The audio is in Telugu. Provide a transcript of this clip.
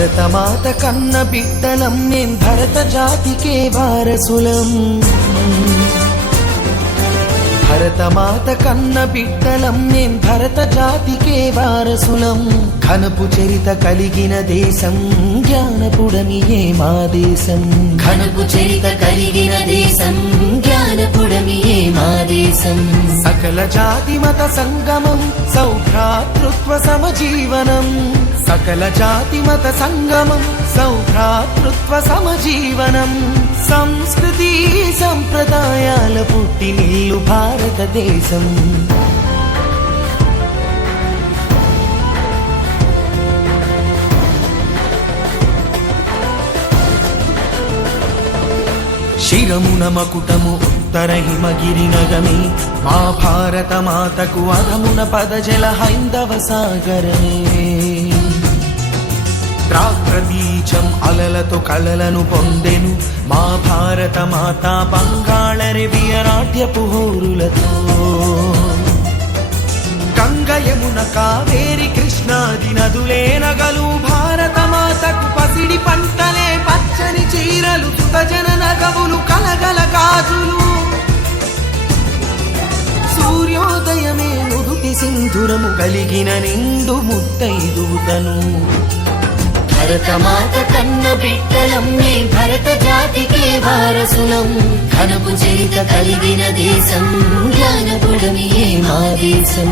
భరతమాత కన్న బిడ్డలం మేం భరత జాతికే వారసులం భరతమాత కన్న బిడ్డలం మేం భరత జాతికే వారసులం ఘనపు చరిత కలిగిన దేశం జ్ఞానపుడమియే మా దేశం ఘనపు చరిత కలిగిన దేశం జ్ఞానపుడమియే మా దేశం సకల జాతి మత సంగమం సౌభ్రాతృత్వ సమజీవనం సకల జాతి మత సంగమం సౌభ్రాతృత్వ సమజీవనం సంస్కృతి సంప్రదాయాల పుట్టినిల్లు భారతదేశం శిరమున మకుటము ఉత్తర హిమగిరి నగమే మా భారత మాతకు అధమున పదజల హైందవ సాగరమే ద్రాగ్రబీజం అలలతో కళలను పొందెను మా భారత మాత బంగాళ రేవియ నాట్యపు హోరులతో గంగ యమున కావేరి కృష్ణాది నదులే నగలు భారత మాతకు పసిడి పంటలే పచ్చని చీరలు సుతజన నగవులు కలగల గాజులు సూర్యోదయమే నుదుటి సింధురము కలిగిన నిండు ముత్తైదుతను భరతమాత కన్న బిడ్డలం మే భరత జాతికే వారసులం ఘనపు చరిత కలిగిన దేశం జ్ఞానపుడమియే మా దేశం